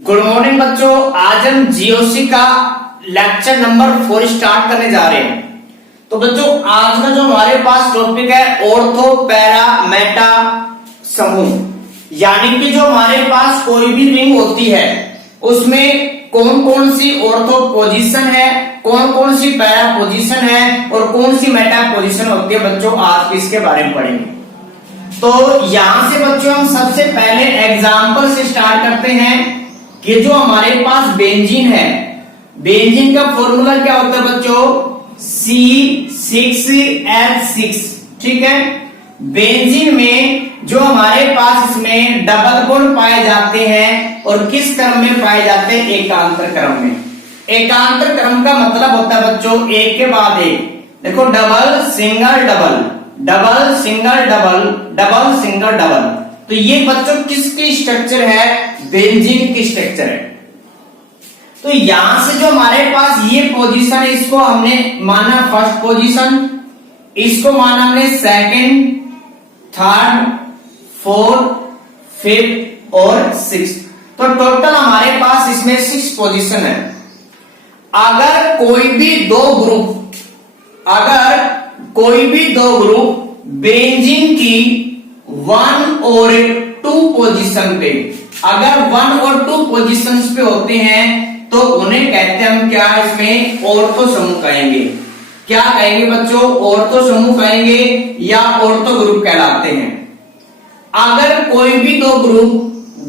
Good morning बच्चों, आज हम जीओसी का लेक्चर नंबर 4 स्टार्ट करने जा रहे हैं। तो बच्चों आज का जो हमारे पास टॉपिक है ऑर्थो पैरा मेटा समूह, यानी कि जो हमारे पास कोई भी रिंग होती है उसमें कौन कौन सी ऑर्थो पोजीशन है, कौन कौन सी पैरा पोजीशन है और कौन सी मेटा पोजीशन होती है। बच्चों आज इसके बारे में पढ़ेंगे। तो यहां से बच्चों हम सबसे पहले एग्जाम्पल से स्टार्ट करते हैं कि जो हमारे पास बेंजीन है, बेंजीन का फॉर्मूला क्या होता है बच्चों, C6H6। ठीक है, बेंजीन में जो हमारे पास इसमें डबल बॉन्ड पाए जाते हैं और किस क्रम में पाए जाते हैं, एकांतर क्रम में। एकांतर क्रम का मतलब होता है बच्चों एक के बाद एक। देखो double single double, double single double, double single double. तो ये बच्चों किसकी स्ट्रक्चर है, बेंजीन की स्ट्रक्चर है। तो यहां से जो हमारे पास ये पोजीशन है इसको हमने माना फर्स्ट पोजीशन, इसको माना हमने सेकंड, थर्ड, फोर्थ, फिफ्थ और सिक्स्थ। तो टोटल हमारे पास इसमें 6 पोजीशन है। अगर कोई भी दो ग्रुप बेंजीन की 1 और 2 पोजीशन पे, अगर 1 और 2 पोजीशंस पे होते हैं तो उन्हें कहते हैं हम क्या, इसमें ऑर्थो समूह कहेंगे। क्या कहेंगे बच्चों, ऑर्थो समूह कहेंगे या ऑर्थो ग्रुप कहलाते हैं। अगर कोई भी दो ग्रुप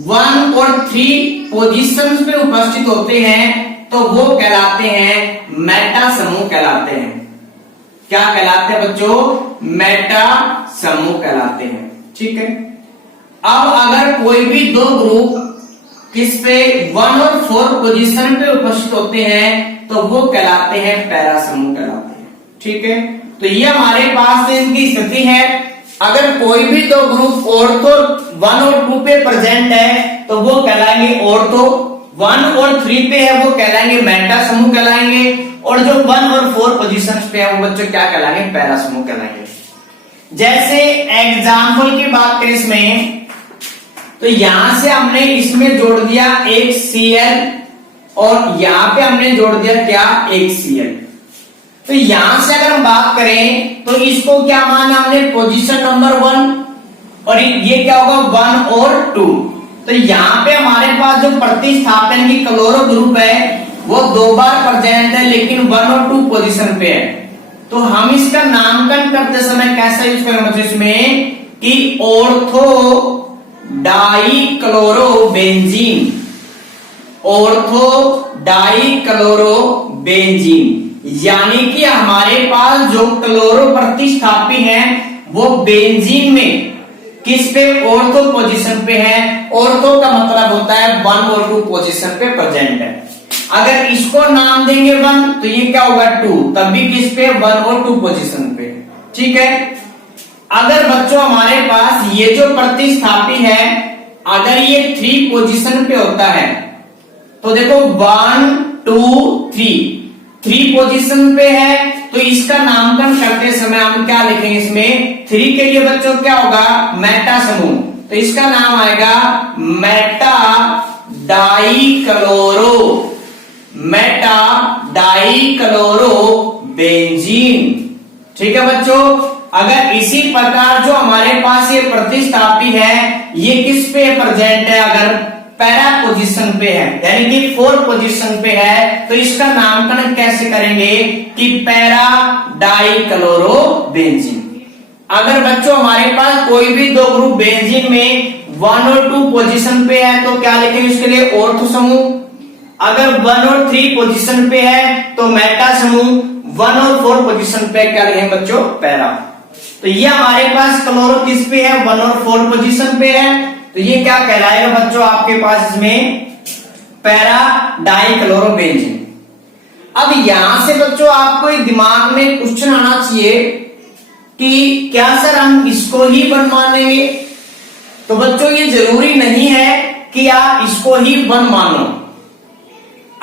1 और 3 पोजीशंस पे उपस्थित होते हैं तो वो कहलाते हैं मेटा समूह कहलाते हैं। क्या कहलाते हैं बच्चों, मेटा समूह कहलाते हैं। ठीक है, अब अगर कोई भी दो ग्रुप किस पे 1 और 4 पोजीशन पे उपस्थित होते हैं तो वो कहलाते हैं पैरा समूह कहलाते हैं। ठीक है, तो ये हमारे पास इनकी स्थिति है। अगर कोई भी दो ग्रुप ऑर्थो 1 और 2 पे प्रेजेंट है तो वो कहलाएंगे ऑर्थो, 1 और 3 पे है वो कहलाएंगे मेटा समूह कहलाएंगे, और जो 1 और 4 पोजीशन पे है वो बच्चों क्या कहलाएंगे, पैरा समूह कहलाएंगे। जैसे एग्जाम्पल की बात करें इसमें, तो यहां से हमने इसमें जोड़ दिया एक Cl और यहां पे हमने जोड़ दिया क्या, एक Cl। तो यहां से अगर हम बात करें तो इसको क्या माना हमने, पोजीशन नंबर 1, और ये क्या होगा 1 और 2। तो यहां पे हमारे पास जो प्रतिस्थापन की क्लोरो ग्रुप है वो 2 बार प्रेजेंट है लेकिन 1 और 2 पोजीशन पे है। तो हम इसका नामकरण करते समय कैसा यूज करेंगे इसमें कि ऑर्थो डाइक्लोरोबेंजीन, ऑर्थो डाइक्लोरोबेंजीन, यानी कि हमारे पास जो क्लोरो प्रतिस्थापी है वो बेंजीन में किस पे, ऑर्थो पोजीशन पे है। ऑर्थो का मतलब होता है 1 और 2 पोजीशन पे प्रेजेंट है। अगर इसको नाम देंगे 1 तो ये क्या होगा 2, तब भी किस पे, 1 और 2 पोजीशन पे। ठीक है, अगर बच्चों हमारे पास ये जो प्रतिस्थापी है अगर ये 3 पोजीशन पे होता है तो देखो 1 2 3 पोजीशन पे है, तो इसका नामकरण करते समय हम क्या लिखेंगे, इसमें 3 के लिए बच्चों क्या होगा, मेटा समूह। तो इसका नाम आएगा Meta dichloro, Meta dichloro benzene. ठीक है बच्चों, अगर इसी प्रकार जो हमारे पास ये प्रतिस्थापी है ये किस पे प्रेजेंट है, अगर पैरा पोजीशन पे है यानी कि 4 पोजीशन पे है तो इसका नामकरण कैसे करेंगे कि पैरा डाइक्लोरो बेंजीन। अगर बच्चों हमारे पास कोई भी दो ग्रुप बेंजीन में 1 और 2 पोजीशन पे है तो क्या लिखेंगे इसके लिए, ऑर्थो समूह। अगर 1 और 3 पोजीशन पे है तो मेटा समूह, 1 और 4 पोजीशन पे क्या लिखेंगे बच्चों, पैरा। तो ये हमारे पास क्लोरो किस पे है, 1 और 4 पोजीशन पे है, तो ये क्या कहलाएगा बच्चों आपके पास इसमें पैरा डाइक्लोरोबेंजीन। अब यहां से बच्चों आपको एक दिमाग में क्वेश्चन आना चाहिए कि क्या सर हम इसको ही 1 मानेंगे। तो बच्चों ये जरूरी नहीं है कि आप इसको ही 1 मानो।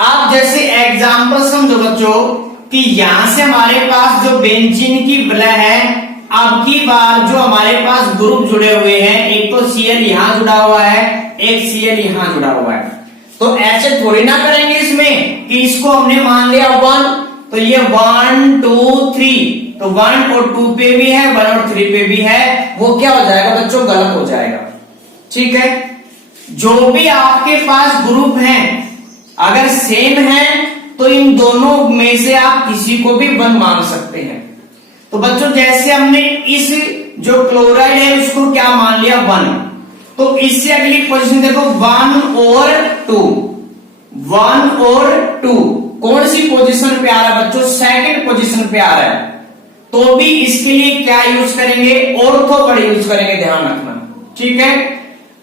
आप जैसे एग्जाम्पल समझो बच्चों कि यहां से हमारे पास जो बेंजीन की विलय है, अब की बार जो हमारे पास ग्रुप जुड़े हुए हैं, एक तो Cl यहां जुड़ा हुआ है, एक Cl यहां जुड़ा हुआ है। तो ऐसे थोड़ी ना करेंगे इसमें कि इसको हमने मान लिया 1, तो ये 1 2 3, तो 1 और 2 पे भी है, 1 और 3 पे भी है, वो क्या हो जाएगा बच्चों, गलत हो जाएगा। ठीक है, जो भी आपके पास ग्रुप हैं अगर सेम है तो इन दोनों में से आप किसी को भी 1 मान सकते हैं। तो बच्चों जैसे हमने इस जो क्लोराइड है उसको क्या मान लिया 1, तो इससे अगली पोजीशन देखो 1 और 2, 1 और 2 कौन सी पोजीशन पे आ रहा है बच्चों, सेकंड पोजीशन पे आ रहा है, तो भी इसके लिए क्या यूज करेंगे, ऑर्थो वर्ड यूज करेंगे, ध्यान रखना। ठीक है,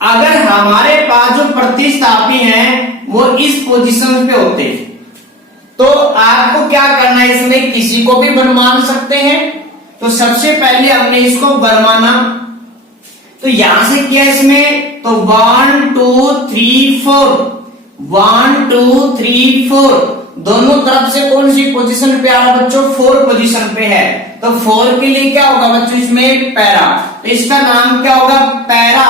अगर हमारे पास जो प्रतिस्थापी हैं वो इस पोजीशन पे होते तो आपको क्या करना है, इसमें किसी को भी 1 मान सकते हैं। तो सबसे पहले हमने इसको 1 माना, तो यहां से किया इसमें, तो 1 2 3 4, 1 2 3 4 दोनों तरफ से कौन सी पोजीशन पे आ रहा है बच्चों, 4 पोजीशन पे है, तो 4 के लिए क्या होगा बच्चों इसमें पैरा, तो इसका नाम क्या होगा, पैरा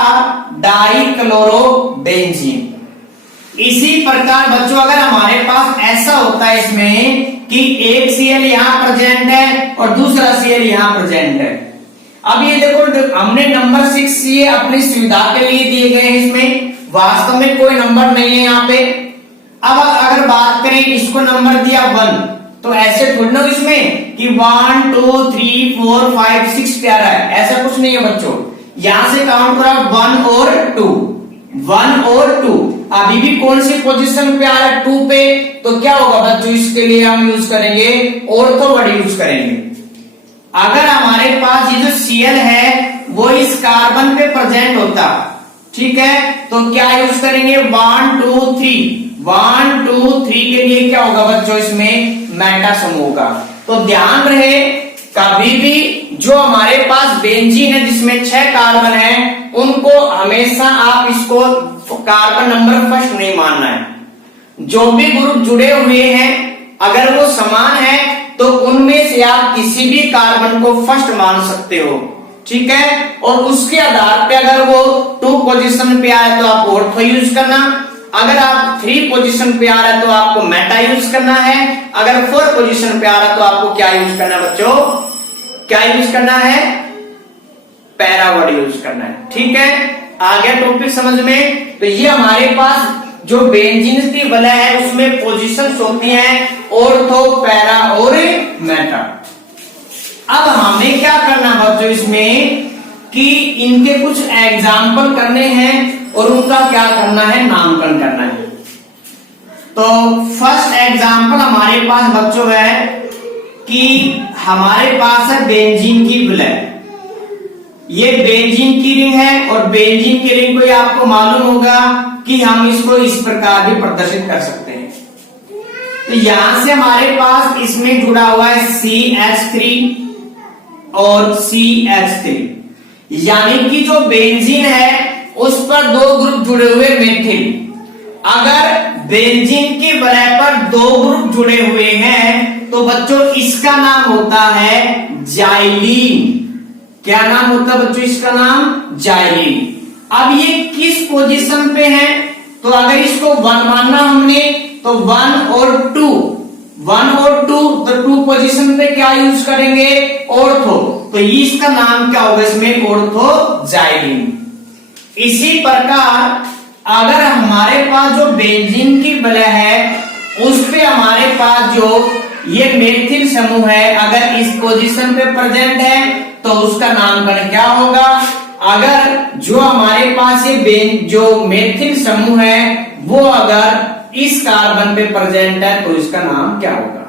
डाइक्लोरोबेंजीन। इसी प्रकार बच्चों अगर हमारे पास ऐसा होता है इसमें कि एक Cl यहां प्रेजेंट है और दूसरा Cl यहां प्रेजेंट है, अब ये देखो हमने नंबर 6 Ca अपनी सुविधा के लिए दिए गए हैं, इसमें वास्तव में कोई नंबर नहीं है यहाँ पे। अब अगर बात करें इसको नंबर दिया 1, तो ऐसे ढूंढना इसमें कि 1 2 3 4 5 6 प्यारा है, ऐसा कुछ नहीं है बच्चों। यहां से काउंट करा 1 और 2, 1 और 2, अभी भी कौन सी पोजीशन पे आ रहा है, 2 पे, तो क्या होगा बच्चों, इसके लिए हम यूज करेंगे ऑर्थो वर्ड यूज करेंगे। अगर हमारे पास ये जो Cl है वो इस कार्बन पे प्रेजेंट होता, ठीक है, तो क्या यूज करेंगे 1 2 3, 1 2 3 के लिए क्या होगा बच्चों, इसमें मेटा समूह का। तो ध्यान रहे कभी भी जो हमारे पास बेंजीन है जिसमें 6 कार्बन है उनको हमेशा आप इसको कार्बन नंबर फर्स्ट नहीं मानना है। जो भी ग्रुप जुड़े हुए हैं अगर वो समान है तो उनमें से आप किसी भी कार्बन को फर्स्ट मान सकते हो, ठीक है, और उसके आधार पे अगर वो 2 पोजीशन पे आए तो आप ऑर्थो यूज करना, अगर आप 3 पोजीशन पे आ रहा है तो आपको मेटा यूज करना है, अगर 4 पोजीशन पे आ रहा है तो आपको क्या यूज करना है बच्चों, क्या यूज करना है, पैरा वर्ड यूज करना है। ठीक है, आ गया टॉपिक समझ में। तो ये हमारे पास जो बेंजीन की वलय है उसमें पोजीशंस होती हैं ऑर्थो, पैरा और मेटा। अब हमें क्या करना बच्चों इसमें कि इनके कुछ एग्जाम्पल करने हैं और उनका क्या करना है, नामकरण करना है। तो फर्स्ट एग्जाम्पल हमारे पास बच्चों है कि हमारे पास है बेंजीन की वलय, ये बेंजीन की रिंग है और बेंजीन की रिंग को आपको मालूम होगा कि हम इसको इस प्रकार भी प्रदर्शित कर सकते हैं। तो यहां से हमारे पास इसमें जुड़ा हुआ है CH3 और CH3, यानी कि जो बेंजीन है उस पर 2 ग्रुप जुड़े हुए मेथिल। अगर बेंजीन की वलय पर 2 ग्रुप जुड़े हुए हैं तो बच्चों इसका नाम होता है जाइलीन। क्या नाम होता है बच्चों इसका नाम, जाइलीन। अब ये किस पोजीशन पे है, तो अगर इसको 1 मानना हमने तो 1 और 2, 1 और 2, तो 2 पोजीशन पे क्या यूज करेंगे, ऑर्थो, तो इसका नाम क्या होगा इसमें, ऑर्थो जाइलीन। इसी प्रकार अगर हमारे पास जो बेंजीन की वलय है उस पे हमारे पास जो ये मेथिल समूह है अगर इस पोजीशन पे प्रेजेंट है तो उसका नामकरण क्या होगा, अगर जो हमारे पास ये जो मेथिल समूह है वो अगर इस कार्बन पे प्रेजेंट है तो इसका नाम क्या होगा।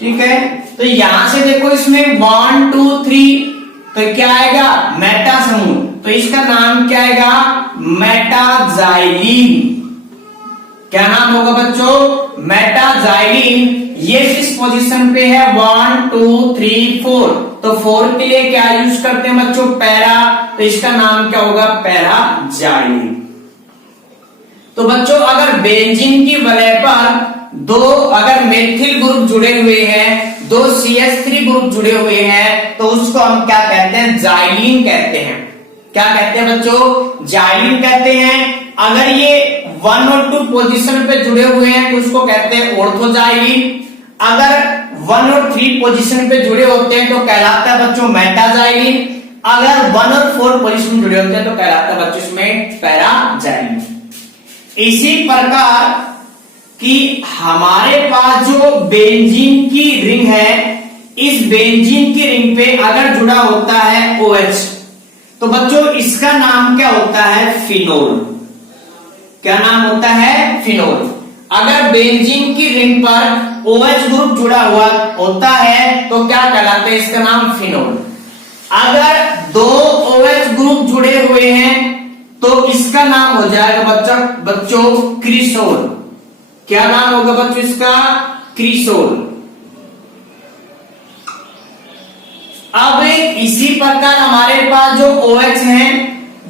ठीक है, तो यहां से देखो इसमें 1 2 3 तो क्या आएगा, मेटा समूह, तो इसका नाम क्या आएगा, मेटाजाइलीन। क्या नाम होगा बच्चों, मेटाजाइलीन। ये किस पोजीशन पे है, 1 2 3 4, तो 4 के लिए क्या यूज करते हैं बच्चों, पैरा, तो इसका नाम क्या होगा, पैराजाइलीन। तो बच्चों अगर बेंजीन की वलय पर 2 अगर मेथिल ग्रुप जुड़े हुए हैं, 2 CH3 ग्रुप जुड़े हुए हैं तो उसको हम क्या कहते हैं, जाइलीन कहते हैं। क्या कहते हैं बच्चों, जाइलीन कहते हैं। अगर ये 1 और 2 पोजीशन पे जुड़े हुए हैं तो उसको कहते हैं ऑर्थोजाइलीन। अगर 1 और 3 पोजीशन पे जुड़े होते हैं तो कहलाता है बच्चों मेटाजाइलीन। अगर 1 और 4 पोजीशन जुड़े होते हैं तो कहलाता है बच्चों इसमें पैराजाइलीन। इसी प्रकार कि हमारे पास जो बेंजीन की रिंग है, इस बेंजीन की रिंग पे अगर जुड़ा होता है OH तो बच्चों इसका नाम क्या होता है? फिनोल। क्या नाम होता है? फिनोल। अगर बेंजीन की रिंग पर OH ग्रुप जुड़ा हुआ होता है तो क्या कहलाता है? इसका नाम फिनोल। अगर 2 OH ग्रुप जुड़े हुए हैं तो इसका नाम हो जाएगा बच्चों क्रिसोल। क्या नाम होगा बच्चों इसका? क्रिसोल। अब इसी प्रकार हमारे पास जो OH हैं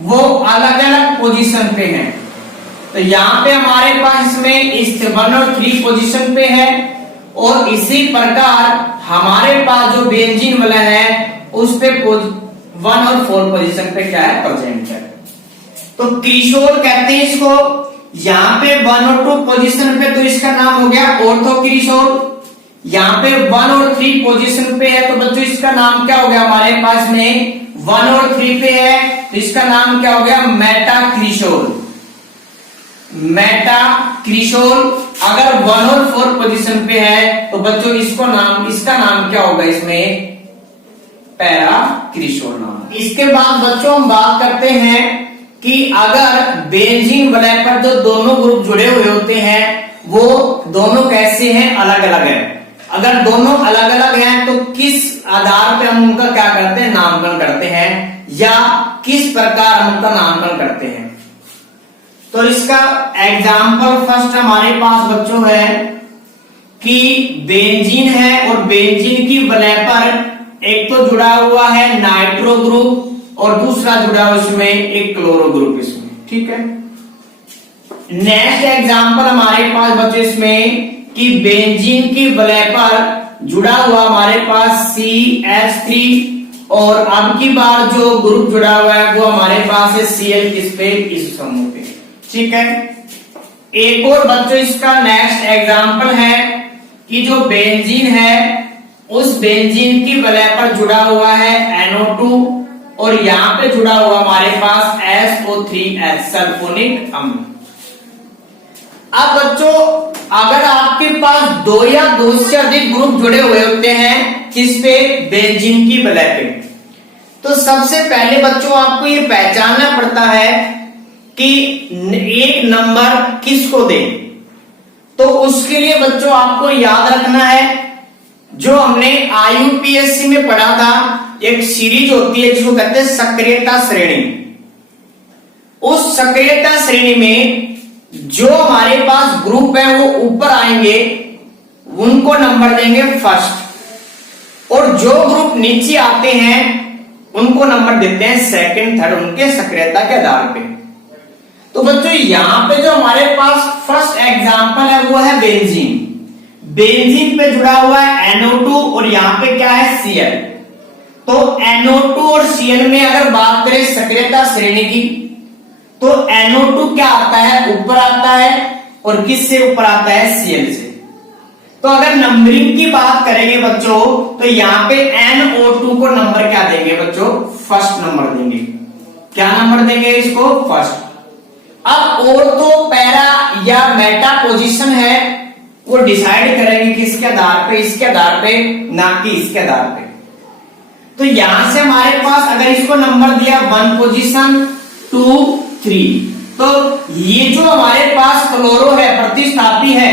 वो अलग अलग पोजीशन पे हैं। तो यहाँ पे हमारे पास इसमें इस 1 और 3 पोजीशन पे है और इसी प्रकार हमारे पास जो बेंजीन वाला है उस पे 1 और 4 पोजीशन पे क्या है? प्रेजेंट है। तो क्रिसोल कहते हैं इसको। यहाँ पे 1 और 2 पोजीशन पे तो इसका नाम हो गया ऑर्थोक्रिसोल। यहाँ पे 1 और 3 पोजीशन पे है तो बच्चों इसका नाम क्या हो गया? हमारे पास में 1 और 3 पे है तो इसका नाम क्या हो गया? मेटाक्रिसोल। मेटाक्रिसोल। अगर 1 और 4 पोजीशन पे है तो बच्चों इसका नाम क्या होगा? इसमें पैराक्रिसोल नाम। इसके बाद बच्चों हम बात करते हैं कि अगर बेंजीन वलय पर जो दोनों ग्रुप जुड़े हुए होते हैं वो दोनों कैसे हैं? अलग अलग है। अगर दोनों अलग अलग हैं तो किस आधार पे हम उनका क्या करते हैं? नामकरण करते हैं या किस प्रकार हम उनका नामकरण करते हैं? तो इसका एग्जाम्पल फर्स्ट हमारे पास बच्चों है कि बेंजीन है और बेंजीन की वलय पर एक तो जुड़ा हुआ है नाइट्रो ग्रुप और दूसरा जुड़ा हुआ इसमें एक क्लोरो ग्रुप इसमें। ठीक है। नेक्स्ट एग्जाम्पल हमारे पास बच्चों इसमें कि बेंजीन की वलय पर जुड़ा हुआ हमारे पास CH3 और अब की बार जो ग्रुप जुड़ा हुआ है वो हमारे पास है Cl किस पे? इस समूह पे। ठीक है। एक और बच्चों इसका नेक्स्ट एग्जाम्पल है कि जो बेंजीन है उस बेंजीन की वलय पर जुड़ा हुआ है NO2 और यहां पे जुड़ा हुआ हमारे पास SO3H सल्फोनिक अम्ल। अब बच्चों अगर आपके पास 2 या 2 से अधिक ग्रुप जुड़े हुए होते हैं किस पे? बेंजीन की वलय पे, तो सबसे पहले बच्चों आपको ये पहचानना पड़ता है कि एक नंबर किसको दें। तो उसके लिए बच्चों आपको याद रखना है जो हमने IUPAC में पढ़ा था, एक सीरीज होती है जिसको कहते हैं सक्रियता श्रेणी। उस सक्रियता श्रेणी में जो हमारे पास ग्रुप है वो ऊपर आएंगे उनको नंबर देंगे फर्स्ट और जो ग्रुप नीचे आते हैं उनको नंबर देते हैं सेकंड थर्ड उनके सक्रियता के आधार पे। तो बच्चों यहां पे जो हमारे पास फर्स्ट एग्जांपल है वो है बेंजीन। बेंजीन पे जुड़ा हुआ है NO2 और यहां पे क्या है? Cl। तो NO2 और Cl में अगर बात करें सक्रियता श्रेणी की तो NO2 क्या आता है? ऊपर आता है और किससे ऊपर आता है? Cl से। तो अगर नंबरिंग की बात करेंगे बच्चों तो यहाँ पे NO2 को नंबर क्या देंगे बच्चों? फर्स्ट नंबर देंगे। क्या नंबर देंगे इसको? फर्स्ट। अब ऑर्थो पैरा या मेटा पोजीशन है वो डिसाइड करेंगे किसके आधार पे? इसके आधार पे, ना कि इसके आधार पे। तो यहां से हमारे पास अगर इसको नंबर दिया 1 पोजीशन 2 3 तो ये जो हमारे पास क्लोरो है प्रतिस्थापी है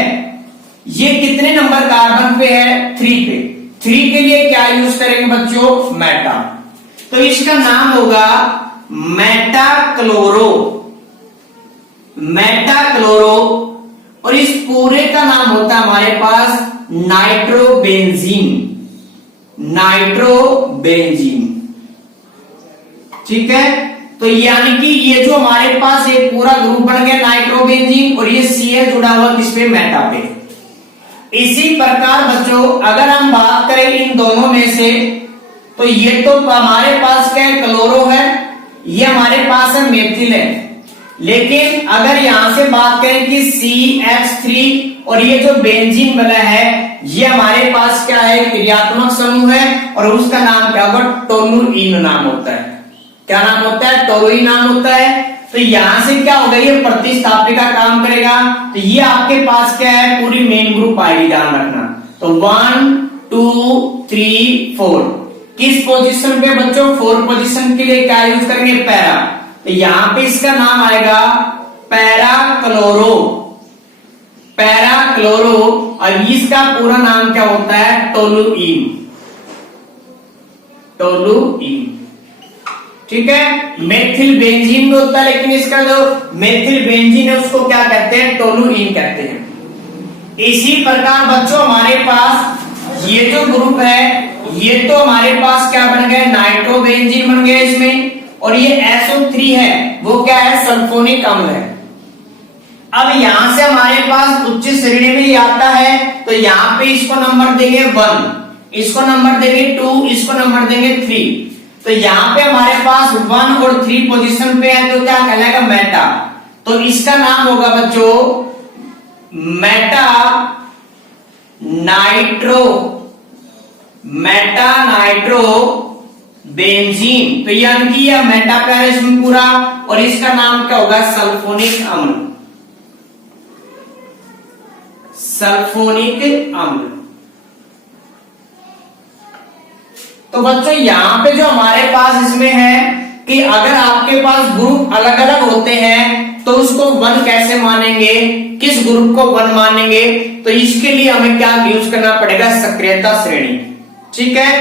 ये कितने नंबर कार्बन पे है? 3 पे। 3 के लिए क्या यूज करेंगे बच्चों? मेटा। तो इसका नाम होगा मेटाक्लोरो। मेटाक्लोरो और इस पूरे का नाम होता है हमारे पास नाइट्रोबेंजीन। नाइट्रोबेंजीन। ठीक है। तो यानी कि ये जो हमारे पास एक पूरा ग्रुप बन गया नाइट्रोबेंजीन और ये Cl जुड़ा हुआ किस पे? मेटा पे। इसी प्रकार बच्चों अगर हम बात करें इन दोनों में से तो ये तो हमारे पास क्या है? क्लोरो है, ये हमारे पास है मेथिल है। लेकिन अगर यहां से बात करें कि CH3 और ये जो बेंजीन वाला है ये हमारे पास क्या है, क्रियात्मक समूह है और उसका नाम क्या होगा, टोलुइन नाम होता है। क्या नाम होता है, टोलुइन नाम होता है। तो यहां से क्या होगा, ये प्रतिस्थापी का काम करेगा। तो ये आपके पास क्या है, पूरी मेन ग्रुप आएगी, ध्यान रखना। तो 1 2 3 4 किस पोजीशन पे बच्चों, 4 पोजीशन के लिए क्या यूज करेंगे, पैरा। तो यहां पे इसका नाम आएगा पैरा क्लोरो, पैरा क्लोरो। और इसका पूरा नाम क्या होता है, टोलुइन, टोलुइन। ठीक है, मेथिल बेंजीन भी होता है, लेकिन इसका जो मेथिल बेंजीन है उसको क्या कहते हैं, टोलुइन कहते हैं। इसी प्रकार बच्चों हमारे पास ये जो ग्रुप है ये तो हमारे पास क्या बन गया, नाइट्रोबेंजीन बन गया इसमें। और ये SO3 है वो क्या है, सल्फोनिक अम्ल है। अब यहां से हमारे पास उच्च श्रेणी में ये आता है, तो यहां पे इसको नंबर देंगे 1, इसको नंबर देंगे 2, इसको नंबर देंगे 3। तो यहां पे हमारे पास 1 और 3 पोजीशन पे है, तो क्या कहलाएगा, मेटा। तो इसका नाम होगा बच्चों Meta nitro, Meta nitro benzene. तो यानी कि यह मेटा पैरा इसमें पूरा, और इसका नाम क्या होगा, सल्फोनिक अम्ल, सल्फोनिक अम्ल। तो बच्चों यहां पे जो हमारे पास इसमें है कि अगर आपके पास ग्रुप अलग अलग होते हैं तो उसको 1 कैसे मानेंगे, किस ग्रुप को 1 मानेंगे, तो इसके लिए हमें क्या यूज करना पड़ेगा, सक्रियता श्रेणी। ठीक है,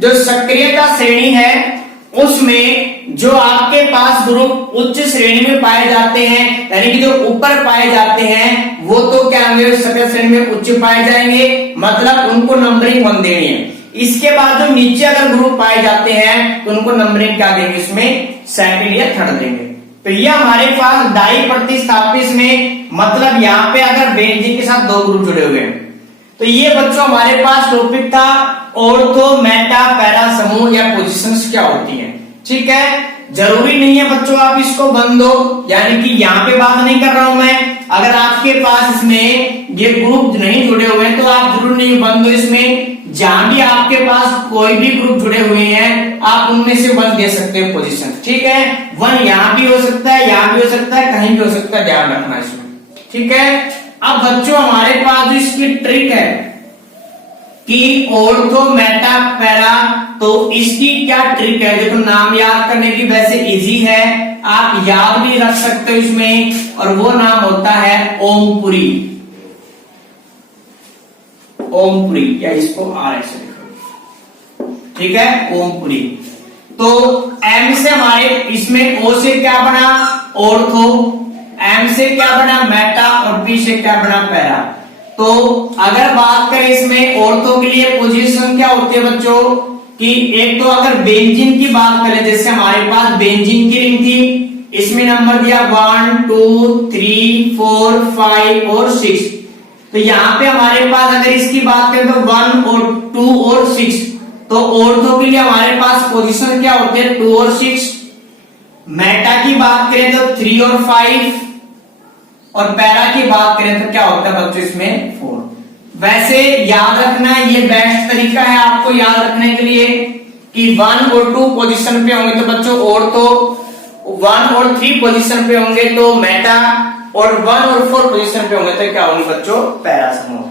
जो सक्रियता श्रेणी है उसमें जो आपके पास ग्रुप उच्च श्रेणी में पाए जाते हैं, यानी कि जो ऊपर पाए जाते हैं वो तो क्या होंगे, सक्रिय श्रेणी में उच्च पाए जाएंगे, मतलब उनको नंबरिंग 1 देनी है। इसके बाद जो नीचे अगर ग्रुप पाए जाते हैं तो उनको नंबरिंग क्या देंगे, इसमें सेकंड या थर्ड देंगे। तो ये हमारे पास डाई प्रतिस्थापित में, मतलब यहाँ पे अगर बेंजीन के साथ 2 ग्रुप जुड़े हुए हैं। तो ये बच्चों हमारे पास टॉपिक था ऑर्थो, मेटा, पैरा समूह या पोजीशंस क्या होती हैं। ठीक है, जरूरी नहीं है बच्चों आप इसको बंद दो, यानी कि यहाँ पे बात नहीं कर रहा हूं मैं। अगर आपके पास इसमें ये ग्रुप नहीं जुड़े हुए हैं तो आप जरूर नहीं बंद दो इसमें। जहां भी आपके पास कोई भी ग्रुप जुड़े हुए हैं आप उनमें से 1 दे सकते हो पोजीशन। ठीक है, 1 यहां भी हो सकता है, यहां भी हो सकता है, कहीं भी हो सकता है, ध्यान रखना इसमें। ठीक है, अब बच्चों हमारे पास जो इसकी ट्रिक है कि ऑर्थो, मेटा, पैरा, तो इसकी क्या ट्रिक है, देखो नाम याद करने की वैसे इजी है, आप याद भी रख सकते हो इसमें, और वो नाम होता है ओमपुरी, ओमपुरी, या इसको R ऐसे लिखो। ठीक है, ओमपुरी। तो M से हमारे इसमें O से क्या बना, ऑर्थो, M से क्या बना, मेटा, और P से क्या बना, पैरा। तो अगर बात करें इसमें ऑर्थो के लिए पोजीशन क्या होती है बच्चों, कि एक तो अगर बेंजीन की बात करें, जैसे हमारे पास बेंजीन की रिंग थी, इसमें नंबर दिया 1 2 3 4 5 और 6। तो यहाँ पे हमारे पास अगर इसकी बात करें तो 1 और 2 और 6, तो ऑर्थो के लिए हमारे पास पोजीशन क्या होते हैं, 2 और 6। मेटा की बात करें तो 3 और 5, और पैरा की बात करें तो क्या होता है बच्चों, इसमें 4। वैसे याद रखना ये बेस्ट तरीका है आपको याद रखने के लिए कि 1 और 2 पोजीशन पे होंगे तो बच्चों ऑर्थो, 1 और 3 पोजीशन पे होंगे तो मेटा, और 1 और 4 पोजीशन पे होंगे तो क्या होंगे बच्चों, पैरा समूह।